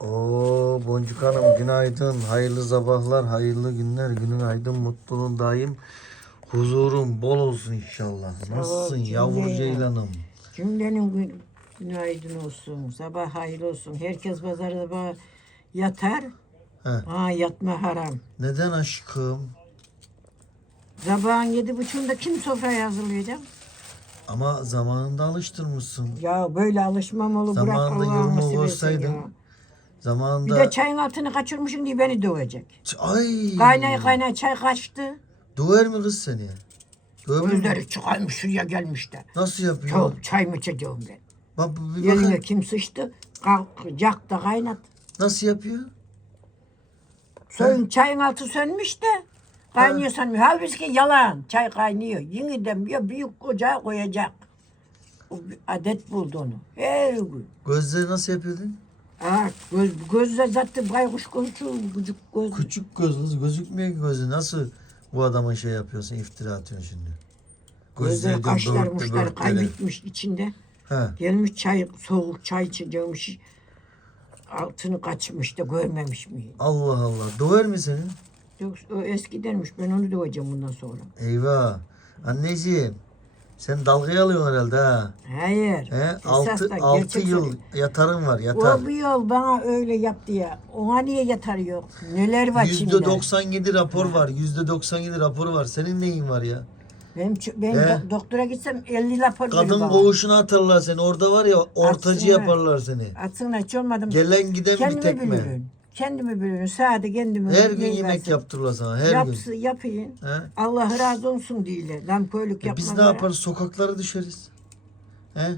Oo Boncuk Hanım günaydın. Hayırlı sabahlar, hayırlı günler. Günün aydın, mutluluğun daim. Huzurun bol olsun inşallah. Nasılsın cümle yavru ya. ceylanım? Cümlenin gün, günaydın olsun. Sabah hayırlı olsun. Herkes pazar sabah yatar. He. Ha yatma haram. Neden aşkım? Sabahın yedi buçuğunda kim sofrayı hazırlayacak? Ama zamanında alıştırmışsın. Ya böyle alışmam olur. Bırak Zamanında Allah'ın yolunu nasip etsin koysaydın. Ya. Bir Zamanında... de çayın altını kaçırmışsın diye beni dövecek. Ay! Kaynay kaynay çay kaçtı. Döver mi kız seni? Döver mi? Gözleri çıkarmış şuraya gelmiş de. Nasıl yapıyor? Çok çay mı içeceğim ben. Bak bir Yerine bakın. kim sıçtı? Kalkacak da kaynat. Nasıl yapıyor? Suyun çayın altı sönmüş de kaynıyor sanmıyor. Halbuki yalan. Çay kaynıyor. Yeniden bir büyük kocağa koyacak. Adet buldu onu. Her gün. Gözleri nasıl yapıyordun? Aa, göz, gözler zaten baykuş gözü, küçük göz. Küçük göz kız gözükmüyor ki gözü. Nasıl bu adama şey yapıyorsun, iftira atıyorsun şimdi? Gözler de kaşlar muşlar kaybetmiş içinde. He. Gelmiş çay, soğuk çay içeceğimiş. Altını kaçmış da görmemiş mi? Allah Allah. Döver mi seni? Yoksa o eskidenmiş. Ben onu döveceğim bundan sonra. Eyvah. Anneciğim. Sen dalgaya alıyorsun herhalde ha. Hayır. He? 6 da 6 gerçek yıl söyleyeyim. yatarın var yatar. O bu yol bana öyle yaptı ya. Ona niye yatar yok? Neler var Yüzde içinde? 97 rapor var. Yüzde 97 rapor var. Senin neyin var ya? Ben He? do- doktora gitsem 50 rapor Kadın bana. koğuşuna atarlar seni. Orada var ya ortacı Atsınlar. yaparlar seni. Atsınlar hiç olmadım. Gelen giden bir kendimi tekme. bilirim. Kendimi bilirim. Sade kendimi Her gün yemek versin. yaptırırlar sana. Her Yapsı, gün. yapayım. He? Allah razı olsun diyorlar. Lan köylük E biz ne yaparız? Sokaklara düşeriz. He?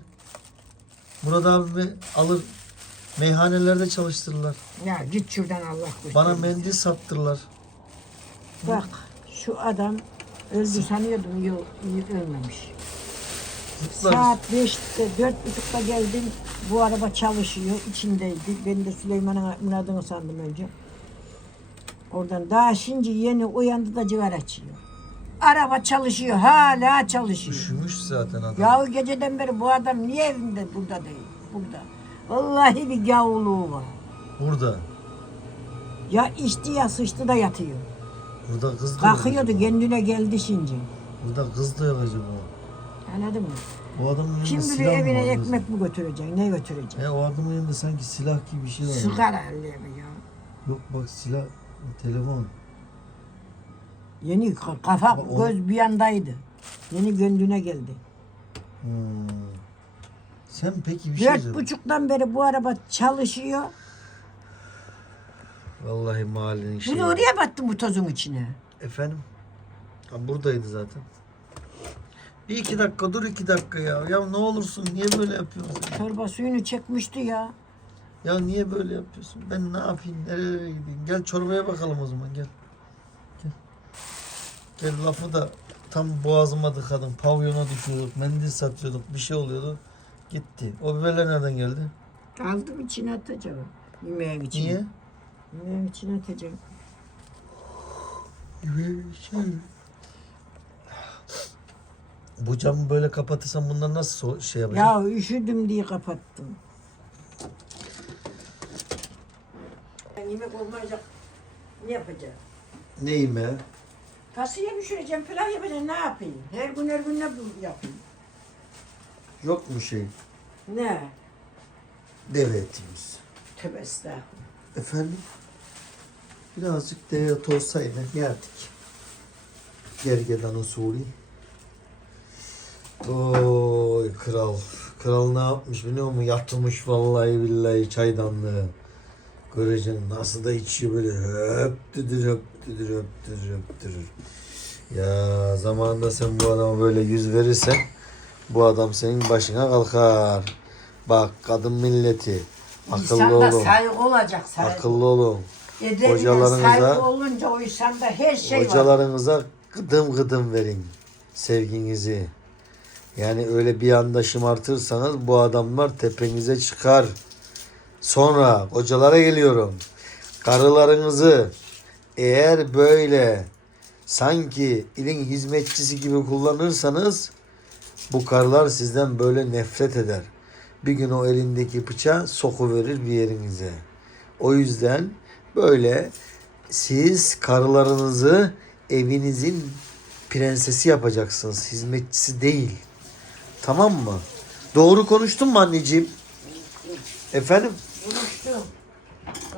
Murat abimi alır meyhanelerde çalıştırırlar. Ya git şuradan Allah korusun. Bana mendil sattırırlar. Bak şu adam öldü sanıyordum. Yok ölmemiş. Zıplar. Saat 5'te, dört buçukta geldim. Bu araba çalışıyor, içindeydi. Ben de Süleyman'ın Murat'ını sandım önce. Oradan daha şimdi yeni uyandı da cigara açıyor. Araba çalışıyor, hala çalışıyor. Üşümüş zaten adam. Ya geceden beri bu adam niye evinde burada değil? Burada. Vallahi bir gavurluğu var. Burada. Ya içti ya sıçtı da yatıyor. Burada kız da yok. Kalkıyordu kendine geldi şimdi. Burada kız da yok acaba. Anladın mı? O adamın elinde Kim silah bilir mı evine var ekmek mi götürecek, ne götürecek? Ya o adamın elinde sanki silah gibi bir şey var. Sigara elde mi ya? Yok bak silah, telefon. Yeni ka- kafa o- göz bir yandaydı. Yeni gönlüne geldi. Hmm. Sen peki bir şey Dört söyle. buçuktan beri bu araba çalışıyor. Vallahi mahallenin şeyi. Bunu oraya battım bu tozun içine. Efendim? Ha, buradaydı zaten. Bir iki dakika dur iki dakika ya. Ya ne olursun niye böyle yapıyorsun? Torba suyunu çekmişti ya. Ya niye böyle yapıyorsun? Ben ne yapayım? Nereye gideyim? Gel çorbaya bakalım o zaman gel. Gel. Gel lafı da tam boğazıma tıkadım. Pavyona düşüyorduk. Mendil satıyorduk. Bir şey oluyordu. Gitti. O biberler nereden geldi? Aldım içine atacağım. Yemeğin içine. Niye? Yemeğin içine atacağım. Bu camı böyle kapatırsam bunlar nasıl so- şey yapacak? Ya üşüdüm diye kapattım. Yemek olmayacak. Ne yapacağım? Neyim ya? Fasulye pişireceğim, pilav yapacağım. Ne yapayım? Her gün her gün ne bu- yapayım? Yok mu şey? Ne? Deve etimiz. Tövbe estağfurullah. Efendim? Birazcık deve eti olsaydı yerdik. Gergedan usulü. Oy kral. Kral ne yapmış biliyor musun? Yatmış vallahi billahi çaydanlığı. Göreceksin nasıl da içiyor böyle höp düdür höp düdür höp düdür höp düdür. Ya zamanında sen bu adama böyle yüz verirsen bu adam senin başına kalkar. Bak kadın milleti. Akıllı İnsanda olun. saygı olacak saygı. Akıllı olun. Edebine Hocalarınıza- saygı olunca o insanda her şey var. Hocalarınıza gıdım gıdım verin sevginizi. Yani öyle bir anda şımartırsanız bu adamlar tepenize çıkar. Sonra hocalara geliyorum. Karılarınızı eğer böyle sanki ilin hizmetçisi gibi kullanırsanız bu karılar sizden böyle nefret eder. Bir gün o elindeki bıçağı sokuverir bir yerinize. O yüzden böyle siz karılarınızı evinizin prensesi yapacaksınız. Hizmetçisi değil. Tamam mı? Doğru konuştun mu anneciğim? Efendim? Konuştum.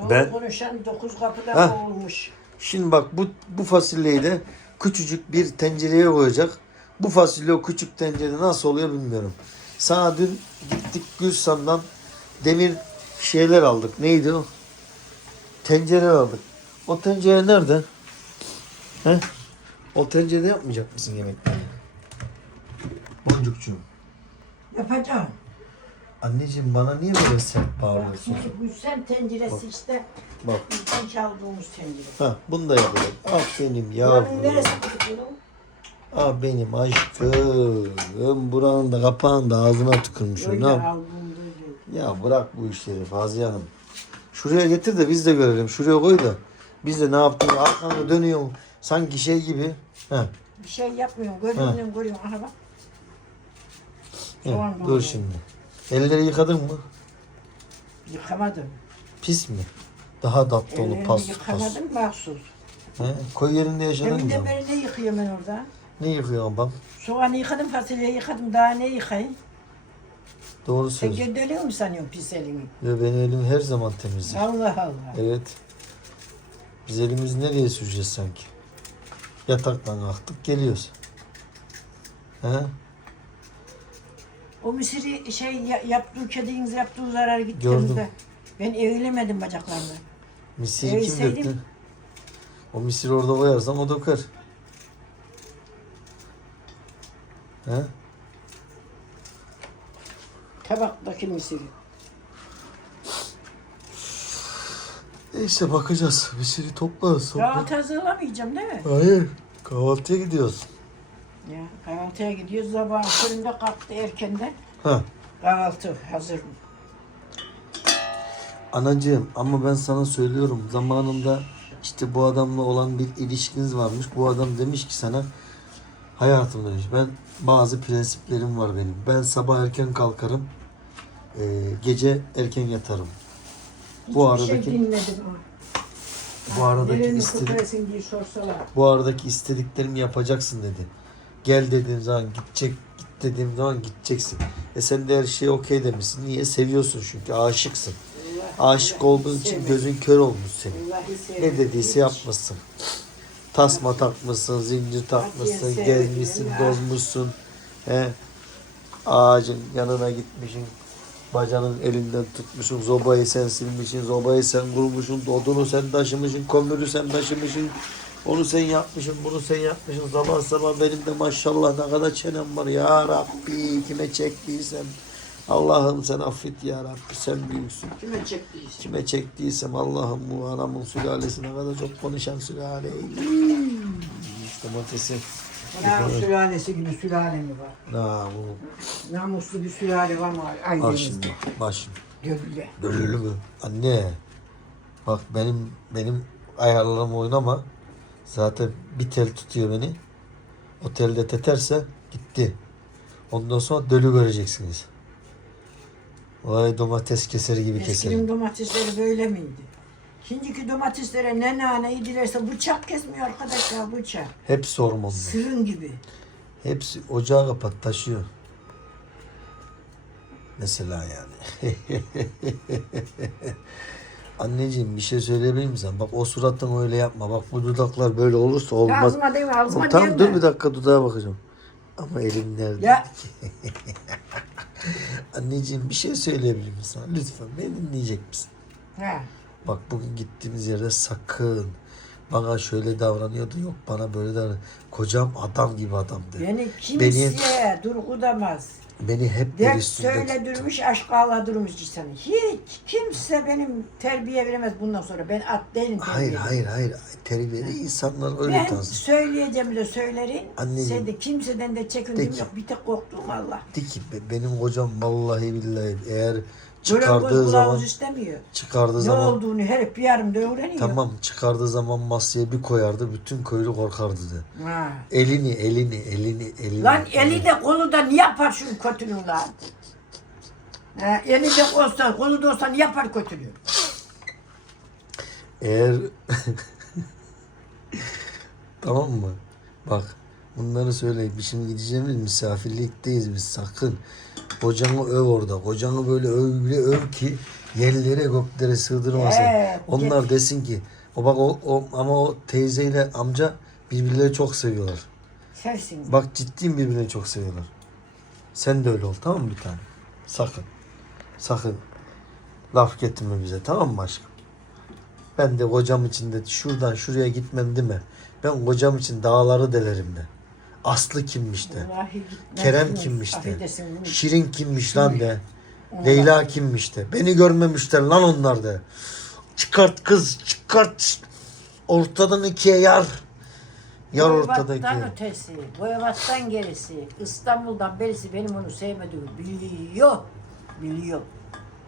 Doğru Ben- konuşan dokuz kapıda Hah. olmuş. Şimdi bak bu bu fasulyeyi de küçücük bir tencereye koyacak. Bu fasulye o küçük tencerede nasıl oluyor bilmiyorum. Sana dün gittik Gülsan'dan demir şeyler aldık. Neydi o? Tencere aldık. O tencere nerede? He? O tencerede yapmayacak mısın yemekleri? Boncukcuğum. Yapacağım. Anneciğim bana niye böyle sert Bak bağırıyorsun? şimdi bu sen tenceresi işte Bak. ilk aldığımız tencere. Ha, bunu da yapalım. Ah benim Buranın yavrum. neresi bunun? Ah benim aşkım. Buranın da kapağını da ağzına tükürmüş. o. Öyle Ne yap-. Ya bırak bu işleri Faziye Hanım. Şuraya getir de biz de görelim. Şuraya koy da. Biz de ne yaptığını arkanı dönüyor. Sanki şey gibi. Heh, Bir şey yapmıyorum. Görüyorum görüyorum. Aha bak. Soğan dur şimdi. Elleri yıkadın mı? Yıkamadım. Pis mi? Daha tatlı olur Ellerimi pas pas. yıkamadım mahsus. He? Koy yerinde yaşadın Deminden mı? beri ne yıkıyorum ben orada? Ne yıkıyorsun bak? Soğanı yıkadım, fasulyeyi yıkadım. Daha ne yıkayayım? Doğru Sen söylüyorsun. gönderiyor mu sanıyorsun pis elini? Ya benim elim her zaman temizdir. Allah Allah. Evet. Biz elimizi nereye süreceğiz sanki? Yataktan kalktık geliyoruz. He? O misiri şey ya- yaptığı kediniz yaptığı zarar gittiğimizde. Gördüm. Ben eğilemedim bacaklarını. Misiri kim Eğseydim- döktü? O misiri orada koyarsam o döker. He? Tabaktaki misiri. İşte bakacağız. Misiri toplarız. toplarız. Kahvaltı hazırlamayacağım değil mi? Hayır. Kahvaltıya gidiyoruz. Ya kahvaltıya gidiyoruz. Sabah köründe kalktı erkenden. Ha. Kahvaltı hazır. Anacığım ama ben sana söylüyorum zamanında işte bu adamla olan bir ilişkiniz varmış. Bu adam demiş ki sana hayatım demiş ben bazı prensiplerim var benim. Ben sabah erken kalkarım. eee, gece erken yatarım. Bu Hiçbir şey aradaki dinledim ama. bu aradaki istedik bu aradaki istediklerimi yapacaksın dedi. Gel dediğim zaman gidecek, git dediğim zaman gideceksin. E sen de her şeye okey demişsin. Niye? Seviyorsun çünkü aşıksın. Aşık olduğun için gözün kör olmuş senin. Ne dediyse Hiç. yapmışsın. Tasma takmışsın, zincir takmışsın, ya. dozmuşsun. He. Ağacın yanına gitmişsin. Bacanın elinden tutmuşsun. Zobayı sen silmişsin. Zobayı sen kurmuşsun. Odunu sen taşımışsın. Kömürü sen taşımışsın. Onu sen yapmışsın. Bunu sen yapmışsın. Sabah sabah benim de maşallah ne kadar çenem var. Ya Rabbi kime çektiysem. Allah'ım sen affet ya Rabbi. Sen büyüksün. Kime çektiyse. Kime çektiysem Allah'ım bu anamın sülalesine kadar çok konuşan sülale. Domatesi. Ya sülalesi gibi sülale mi var? Na bu. Namuslu bir sülale var mı? Bak Ailemizde. şimdi. Bak şimdi. Gönülle. Dölülü mü? Anne. Bak benim benim ayarlarım oynama. Zaten bir tel tutuyor beni. O telde teterse gitti. Ondan sonra dölü göreceksiniz. Vay domates keseri gibi Eskinin keserim. domatesleri böyle miydi? Şimdiki domateslere ne nane yedilerse bıçak kesmiyor arkadaş ya bıçak. Hepsi hormonlu. Sırın gibi. Hepsi ocağı kapat taşıyor. Mesela yani. Anneciğim bir şey söyleyebilir misin? Bak o surattan öyle yapma. Bak bu dudaklar böyle olursa olmaz. Ağzıma değil mi? Ağzıma Tamam değil dur bir dakika dudağa bakacağım. Ama elim nerede? Ya Anneciğim bir şey söyleyebilir misin? Lütfen beni dinleyecek misin? ha. Bak bugün gittiğimiz yerde sakın bana şöyle davranıyordu yok bana böyle davranıyor. Kocam adam gibi adamdı. Beni kimse Beni- durgudamaz. Beni hep bir Dert üstünde tuttu. söyledürmüş, aşk ağladırmış insanı. Hiç kimse benim terbiye veremez bundan sonra. Ben at değilim Hayır hayır hayır. Terbiyeli insanlar öyle Ben tanısın. söyleyeceğim de söylerim. Anneciğim. Sen de kimseden de çekindim yok. Bir tek korktuğum Allah. De ki be- benim kocam vallahi billahi eğer çıkardığı zaman istemiyor. çıkardığı Ne zaman olduğunu her bir yarımda öğreniyor. tamam çıkardığı zaman masaya bir koyardı bütün köylü korkardı de. Ha. Elini elini elini elini. Lan eli de kolu da niye yapar şunu kötülüğü lan? Ha, eli de olsa, kolu da olsa niye yapar kötülüğü? Eğer tamam mı? Bak bunları söyleyip şimdi gideceğimiz misafirlikteyiz biz sakın. Kocanı öv orada. Kocanı böyle öv, öv ki yerlere göklere sığdırmasın. Evet, Onlar desin ki o bak o, o ama o teyzeyle amca birbirleri çok seviyorlar. Sevsin. Bak ciddiyim birbirlerini çok seviyorlar. Sen de öyle ol tamam mı bir tane? Sakın. Sakın. Laf getirme bize tamam mı aşkım? Ben de kocam için de şuradan şuraya gitmem değil mi? Ben kocam için dağları delerim de. Aslı kimmiş de. Kerem mi? kimmiş de. Şirin kimmiş lan de. Leyla kimmiş de. Beni görmemişler lan onlar da. Çıkart kız çıkart. Ortadan ikiye yar. Yar ortada Boyabat'tan ötesi, Boyabat'tan gerisi, İstanbul'dan berisi benim onu sevmediğimi biliyor. Biliyor.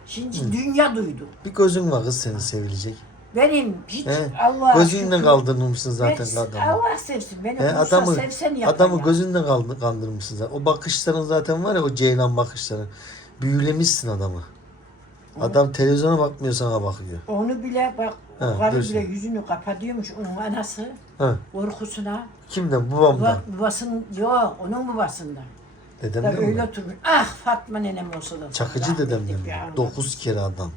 Şimdi dünya duydu. Bir gözün var kız senin sevilecek. Benim hiç He. Allah'a Gözünden kaldırmışsın zaten Ben- adamı. Allah sevsin beni. He, adamı sevsen yapar adamı ya. gözünden kaldı, kandırmışsın zaten. O bakışların zaten var ya o ceylan bakışları. Büyülemişsin adamı. Adam televizyona bakmıyor sana bakıyor. Onu bile bak, Ha, o karı diyorsun. bile yüzünü kapatıyormuş onun anası Ha, korkusuna. kimden? Babamdan. Baba, babasının, yok onun babasından. Da Dedemden öyle mi? oturmuş. Ah Fatma nenem olsa da. Çakıcı rahmetli dedemden bir mi? Dokuz kere adam.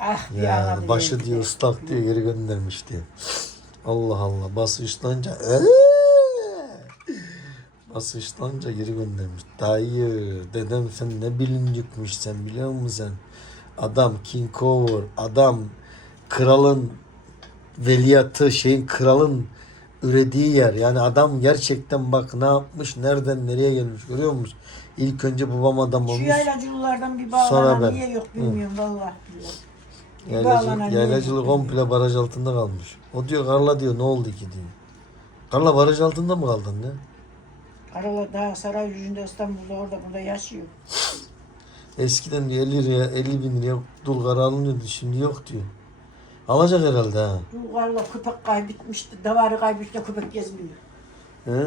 Ah bir Ya anı başı verdi. diyor ıslak diyor geri göndermiş diyor. Allah Allah basınçlanınca eee! basınçlanınca geri göndermiş. Dayı dedem sen ne bilincikmiş sen biliyor musun sen? Adam King Cover adam kralın veliahtı şeyin kralın ürediği yer. Yani adam gerçekten bak ne yapmış nereden nereye gelmiş görüyor musun? İlk önce babam adam Şu olmuş. yaylacılılardan bir Sonra bağlanan ben. niye yok bilmiyorum vallahi. billahi. Yaylacılık, yaylacılık komple baraj altında kalmış. O diyor Karla diyor ne oldu ki diyor. Karla baraj altında mı kaldın ne? Karala daha saray yüzünde İstanbul'da orada burada yaşıyor. Eskiden diyor 50 liraya 50 bin liraya dul kara alınıyordu şimdi yok diyor. Alacak herhalde ha. Bu karla köpek kaybetmişti. Davarı kaybetmişti köpek gezmiyor. He?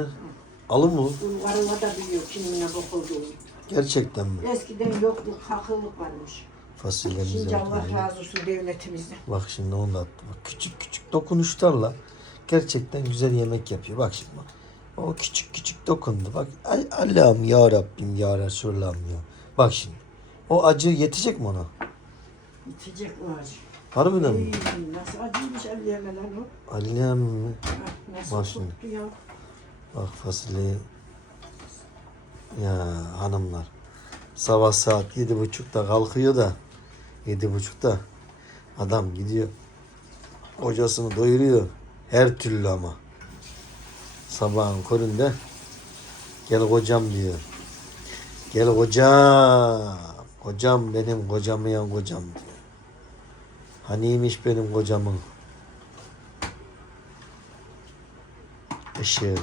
Alır mı? Bu karıla da biliyor kimine bok olduğunu. Gerçekten mi? Eskiden yokluk, haklılık varmış. Fasulyemiz Şimdi. Allah razı olsun devletimizden. Bak şimdi onu da. Bak küçük küçük dokunuşlarla gerçekten güzel yemek yapıyor. Bak şimdi bak. O küçük küçük dokundu. Bak Al- Allah'ım ya Rabbim ya Resulallah'ım ya. Bak şimdi. O acı yetecek mi ona? Bitecek o acı. Harbiden mi? Nasıl acıymış Aliye'me lan o. Allah'ım mı? Nasıl Bak şimdi. tuttu ya. Bak fasulyeyi. Ya hanımlar. Sabah saat yedi buçukta kalkıyor da. Yedi buçukta. Adam gidiyor. Kocasını doyuruyor. Her türlü ama. Sabahın köründe. Gel kocam diyor. Gel kocam. Kocam benim kocamayan kocam diyor. Haniymiş benim kocamın. Işığım.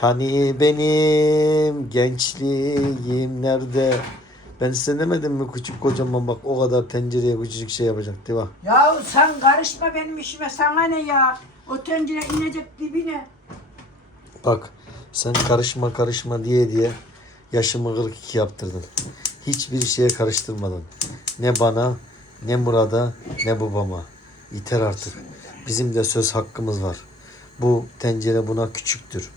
Hani benim gençliğim nerede? Ben size demedim mi küçük kocaman bak o kadar tencereye küçücük şey yapacak değil mi? Ya sen karışma benim işime sana ne ya? O tencere inecek dibine. Bak sen karışma karışma diye diye yaşımı 42 yaptırdın. Hiçbir şeye karıştırmadın. Ne bana, ne Murat'a, ne babama. Yeter artık. Bizim de söz hakkımız var. Bu tencere buna küçüktür.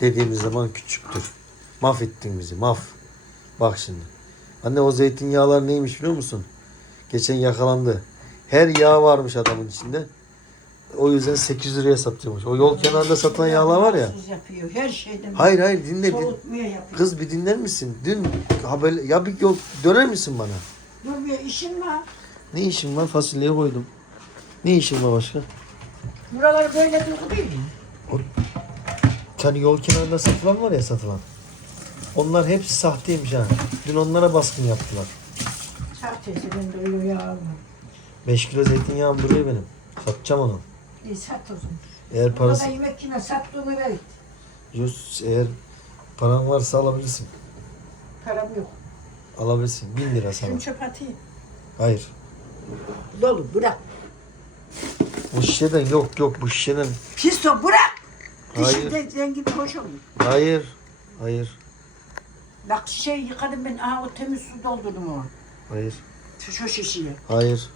Dediğimiz zaman küçüktür. Mahvettin bizi, maf. Bak şimdi. Anne o zeytinyağlar neymiş biliyor musun? Geçen yakalandı. Her yağ varmış adamın içinde. O yüzden 800 liraya satıyormuş. O yol kenarında satılan yağlar var ya. Yapıyor her şeyden. Hayır hayır dinle. din- Soğutmaya yapıyor. Kız bir dinler misin? Dün haber ya bir yol döner misin bana? Dur bir işin var. Ne işin var? Fasulyeye koydum. Ne işin var başka? Buralar böyle duygu değil mi? Hani yol kenarında satılan var ya satılan. Onlar hepsi sahteymiş ha. Dün onlara baskın yaptılar. Sahtesi ben de öyle ya. 5 kilo zeytinyağım duruyor benim. Satacağım onu. İyi sat o zaman. Eğer Parası... Burada yemek yine sattığını ver. yüz eğer paran varsa alabilirsin. Param yok. Alabilirsin. 1000 lira sana. Şunu çöp atayım. Hayır. Dolu bırak. Bu şişeden yok yok bu şişeden. Pis o bırak. Hayır. Dişinde zengin hoş olur. Hayır. Hayır. Bak şişeyi yıkadım ben. Aha o temiz su doldurdum o. Hayır. Şu, şu şişeye. Hayır.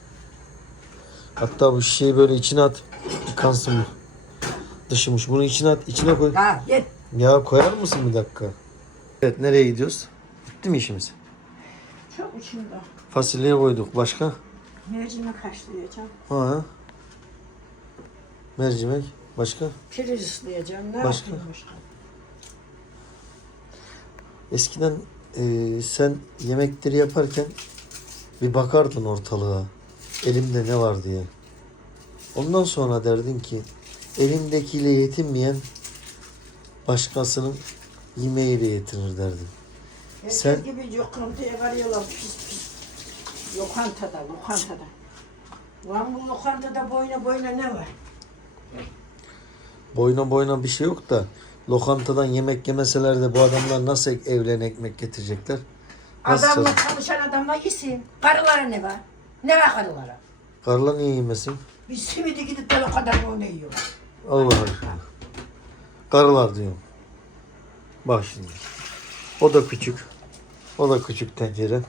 Hatta bu şişeyi böyle içine at. Yıkansın bu. Dışımış. Bunu içine at. içine koy. Ha git. Ya koyar mısın bir dakika? Evet nereye gidiyoruz? Bitti mi işimiz? Çok içinde. Fasulyeye koyduk. Başka? Mercimek haşlayacağım. Ha. Mercimek. Başka? Pirinç ıslayacağım. Ne Başka? yapayım başka? Eskiden e, sen yemekleri yaparken bir bakardın ortalığa. Elimde ne var diye. Ondan sonra derdin ki elimdekiyle yetinmeyen başkasının yemeğiyle yetinir derdin. Herkes Sen- gibi lokantaya varıyorlar pis pis. Lokantada, lokantada. Lan bu lokantada boyuna boyuna ne var? Boyuna boyuna bir şey yok da lokantadan yemek yemeseler de bu adamlar nasıl evlerine ekmek getirecekler? Nasıl Adamla çalışacak? çalışan adamla yesin. Karılara ne var? Ne var karılara? Karla niye yemesin? Bir simidi gidip de o kadar onu yiyor. Allah aşkına. Karılar diyorum. Bak şimdi. O da küçük. O da küçük tencere.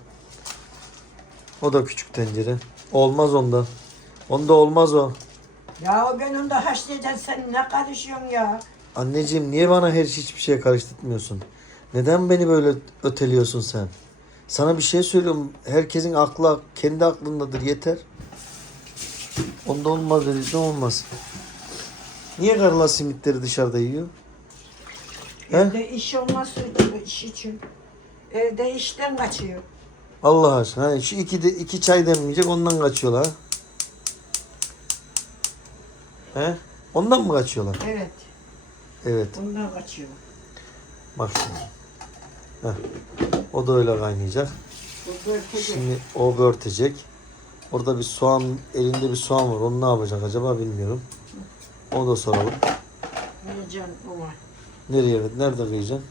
O da küçük tencere. Olmaz onda. Onda olmaz o. Ya ben onu da haşlayacaksın sen ne karışıyorsun ya? Anneciğim niye bana her hiçbir şeye karıştırmıyorsun? Neden beni böyle öteliyorsun sen? Sana bir şey söylüyorum. Herkesin aklı kendi aklındadır yeter. Onda olmaz dedi. Olmaz? Niye karılar simitleri dışarıda yiyor? He? Evde iş olması iş için. Evde işten kaçıyor. Allah aşkına. Ha, şu iki, de, iki çay demleyecek ondan kaçıyorlar. He? Ondan mı kaçıyorlar? Evet, Evet. ondan kaçıyor. Bak şimdi. Heh. O da öyle kaynayacak. Börtecek. Şimdi o börtecek. Orada bir soğan, elinde bir soğan var. Onu ne yapacak acaba bilmiyorum. Onu da soralım. Yiyeceksin ona. Nereye, nerede kıyacaksın?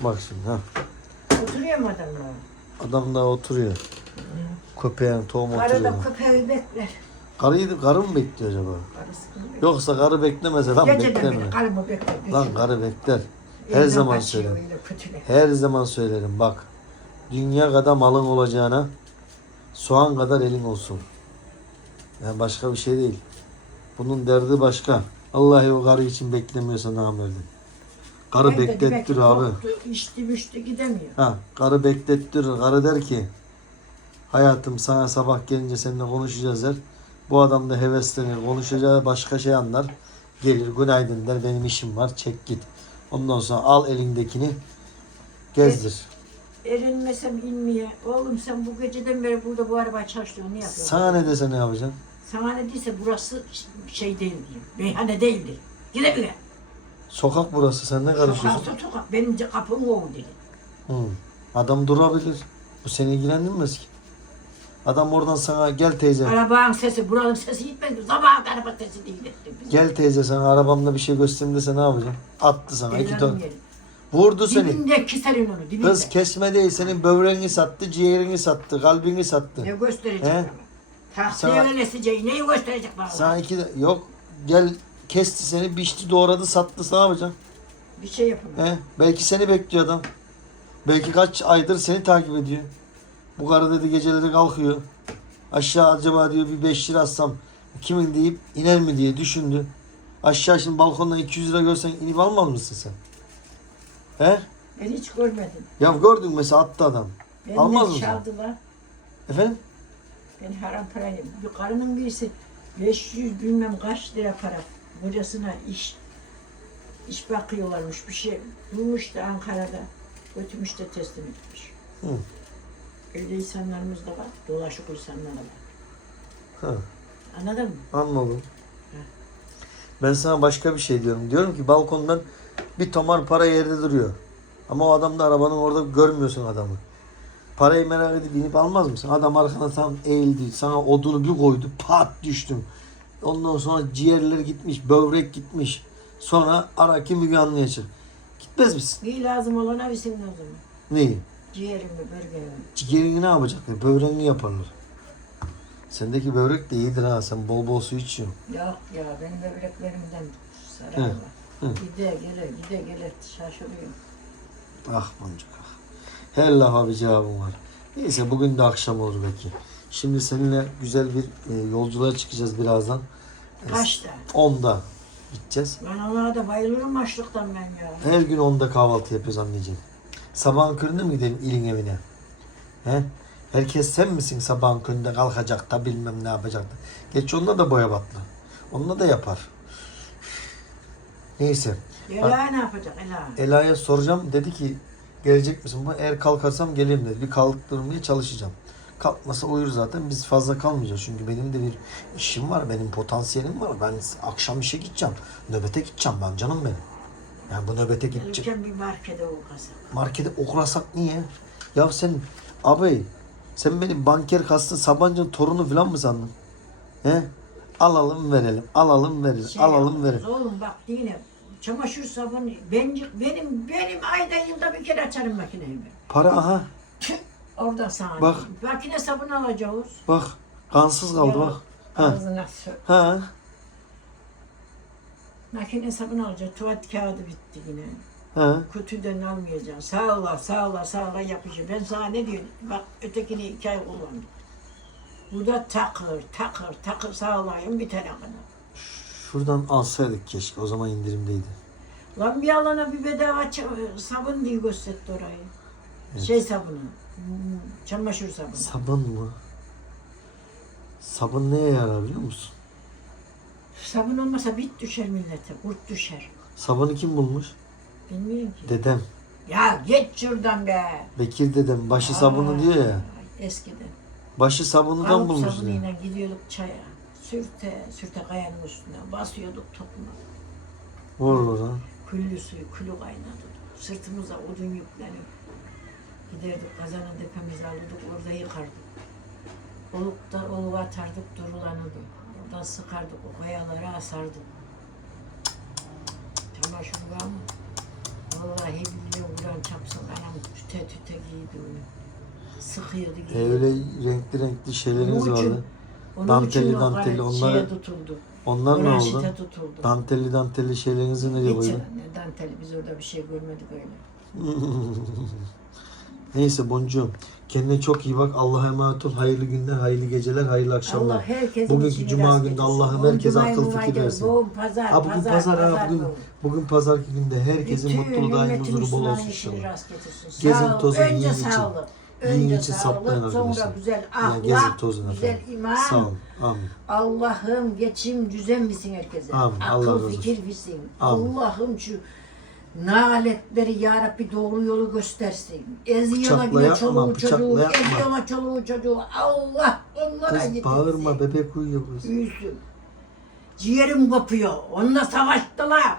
Bak şimdi ha. Oturuyor mu adamlar? Adam daha oturuyor. Köpeğin tohum oturuyor. Arada köpeği bekler. Karıyı, karı mı bekliyor acaba? Karısı bekler. Yoksa karı beklemese lan Geceden bekler beri mi? karımı bekler. Lan karı bekler. Her Evden zaman kaçıyor söylerim. öyle kötüler. Her zaman söylerim bak. Dünya kadar malın olacağına soğan kadar elin olsun. Yani başka bir şey değil. Bunun derdi başka. Vallahi o karı için beklemiyorsa namerdim. Karı Evde beklettir demek abi. korktu, içti müştü gidemiyor. Ha, karı beklettir. Karı der ki hayatım sana sabah gelince seninle konuşacağız der. Bu adam da heveslenir. Konuşacağı başka şey anlar. Gelir günaydın der. Benim işim var. Çek git. Ondan sonra al elindekini gezdir. Erinmesem inmeye. Oğlum sen bu geceden beri burada bu araba çalışıyorsun. Ne yapıyorsun? Sana ne dese ne yapacaksın? Sana ne diyse burası şey değil diyor. Meyhane değildir. Gide bile. Sokak burası. Sen ne karışıyorsun? Sokak sokak. Benim kapım o dedi. Hı. Adam durabilir. Bu seni ilgilendirmez ki. Adam oradan sana gel teyze. Arabanın sesi, buranın sesi gitmez mi? Sabah araba sesi değil. Gel teyze sana arabamda bir şey göstereyim dese ne yapacaksın? Attı sana iki ton. Vurdu seni. Dibinde keserin onu. Dibinde. Kız kesme değil senin böbreğini sattı, ciğerini sattı, kalbini sattı. Ne gösterecek He? Tahtaya öğrenesiceği neyi gösterecek bana? Sana iki de yok gel kesti seni, biçti, doğradı, sattı. Ne yapacaksın? Bir şey yapamam. He? Belki seni bekliyor adam. Belki kaç aydır seni takip ediyor. Bu karı dedi geceleri kalkıyor. Aşağı acaba diyor bir 5 lira atsam kimin deyip iner mi diye düşündü. Aşağı şimdi balkondan 200 lira görsen inip almaz mısın sen? He? Ben hiç görmedim. Ya gördün mesela attı adam. Benden Almaz mısın? çaldılar. Efendim? Ben haram parayı. Bir karının birisi 500 bilmem kaç lira para. Kocasına iş iş bakıyorlarmış bir şey. Bulmuş da Ankara'da. Götürmüş de teslim etmiş. Hı. Öyle insanlarımız da var. Dolaşık insanlar da var. Ha, Anladın mı? anladım. Ben sana başka bir şey diyorum. Diyorum ki balkondan bir tomar para yerde duruyor. Ama o adam da arabanın orada görmüyorsun adamı. Parayı merak edip inip almaz mısın? Adam arkana tam eğildi. Sana odunu bir koydu. Pat düştüm. Ondan sonra ciğerler gitmiş. Böbrek gitmiş. Sonra ara ki Müge Anlı'ya çık. Gitmez misin? İyi lazım olana bilsin o zaman. Neyi? Ciğerimi, börgemi. Ciğerini ne yapacaklar? Böbreğini yaparlar. Sendeki börek de iyidir ha. Sen bol bol su içiyorsun. Yok ya benim böbreklerimden sararlar. Gide gele gide gele şaşırıyorum. Ah boncuk ah. Her lafa bir cevabım var. Neyse bugün de akşam olur belki. Şimdi seninle güzel bir e, yolculuğa çıkacağız birazdan. Kaçta? 10'da gideceğiz. Ben onlara da bayılırım açlıktan ben ya. Her gün 10'da kahvaltı yapıyoruz anneciğim. Sabahın köründe mi gidelim ilin evine? He? Herkes sen misin sabahın köründe kalkacak da bilmem ne yapacak da. Geç onunla da boya batlı. Onunla da yapar. Neyse. Ela ne yapacak Ela? Ela'ya soracağım. Dedi ki gelecek misin? Bu Eğer kalkarsam geleyim dedi. Bir kaldırmaya çalışacağım. Kalkmasa uyur zaten. Biz fazla kalmayacağız. Çünkü benim de bir işim var. Benim potansiyelim var. Ben akşam işe gideceğim. Nöbete gideceğim ben canım benim. Yani bu nöbete gideceğim. Gelirken bir markete uğrasın. Markete okurasak niye? Ya sen abi sen benim banker kastı Sabancı'nın torunu falan mı sandın? He? Alalım verelim. Alalım verelim. Şey alalım yapmaz verelim. Oğlum bak yine çamaşır sabunu ben, benim benim ayda yılda bir kere açarım makineyi ben. Para aha. Tüh, Orada sana. Bak. Makine sabunu alacağız. Bak. Kansız kaldı bak. Ha. Ağzına sö- Ha. Makine sabunu alacağız. Tuvalet kağıdı bitti yine. Ha. Kutudan almayacaksın. Sağ ola, sağ ola, sağ ola yapıcı. Ben sana ne diyorum? Bak ötekini iki ay kullandım. Burada takır, takır, takır sağ olayım bir tane kadar. Şuradan alsaydık keşke. O zaman indirimdeydi. Lan bir alana bir bedava sabun diye gösterdi orayı. Şey sabunu. hmm, Çamaşır sabunu. Sabun mu? Sabun neye yarar biliyor musun? Sabun olmasa bit düşer millete, kurt düşer. Sabunu kim bulmuş? Bilmiyorum ki. Dedem. Ya git şuradan be. Bekir dedem. Başı sabunu diyor ya. Eskiden. Başı sabunudan Alıp bulmuş diyor. sabunuyla gidiyorduk çaya. Sürte, sürte kayanın üstüne. Basıyorduk topuna. Vur ha. Küllü suyu, külü kaynadı. Sırtımıza odun yüklenip giderdik kazanın tepemize alırdık orada yıkardık. Olukta oluğa atardık durulanırdık. Oradan sıkardık o kayalara asardık. Çamaşır var mı? Vallahi billahi Kur'an çapsın anam tüte tüte giydi onu. Sıkıyordu E, giydi. öyle renkli renkli şeyleriniz Onun için- vardı. Onun dantelli için o dantelli, kara onları- şeye tutuldu. Onlar ne oldu? Branşite tutuldu. Dantelli dantelli şeylerinizi nereye Hiç koydun? ne danteli biz orada bir şey görmedik öyle. Neyse boncuğum. Kendine çok iyi bak. Allah'a emanet ol. Hayırlı günler, hayırlı geceler, hayırlı akşamlar. Allah herkesin Bugünkü işini cuma rast günde getirsin. Allah'ım Bugün herkese akıl mübarek fikir olsun. versin. Bugün pazar, Ha bugün pazar, ha bugün bugün. pazarki günde herkesin Bütün mutluluğu daim ümmetin huzuru bol olsun işini inşallah. rast getirsin. Gezin, ol. tozun, Önce yiyin için. sağlık. Yiyin için saplayın sağlık, sonra arkadaşlar. güzel Yani ahlak, gezin tozun güzel efendim. iman. Sağ olun. Amin. Allah'ım geçim düzen bilsin herkese. Amin. Allah Akıl olsun. fikir. Amin. Allah'ım şu naletleri ya Rabbi doğru yolu göstersin. Eziyorlar yapma, çoluğu çocuğu. Eziyorlar çoluğu çocuğu. Allah onlara Kız getirsin. bağırma bebek uyuyor kız. Yüzüm. Ciğerim kopuyor. Onunla savaştılar.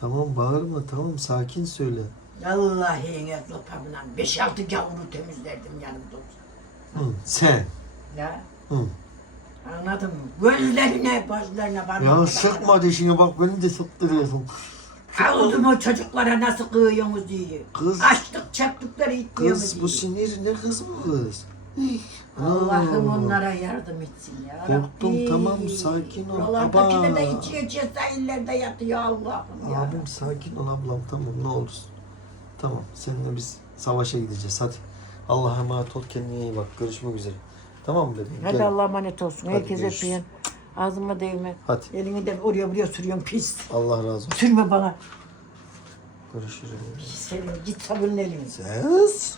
Tamam bağırma tamam sakin söyle. Vallahi evlatlarımla beş altı gavuru temizlerdim yanımda olsa. Hı, sen. Ya Hı. anladın mı? Gözlerine, gözlerine Ya parmağımı sıkma dişini bak beni de sıktırıyorsun. O çocuklara nasıl kıyıyorsunuz diye. Kız- Açtık çaktıkları itliyorsunuz Kız diye. bu sinir ne kız bu kız? Allah'ım onlara yardım etsin ya Korktum, Rabbi. tamam, sakin ol. Buralardakiler de içiye sahillerde yatıyor Allah'ım ya. Abim sakin ol ablam tamam ne olursun. Tamam seninle biz savaşa gideceğiz hadi. Allah'a emanet ol kendine iyi bak görüşmek üzere. Tamam mı bebeğim? Hadi Gel. Allah'a emanet olsun. Hadi Herkese görüşürüz. öpeyim. Ağzıma değme. Hadi Elini de oraya buraya sürüyorsun pis. Allah razı olsun. Sürme bana. Görüşürüz. Senin git sabunun elini. Ses.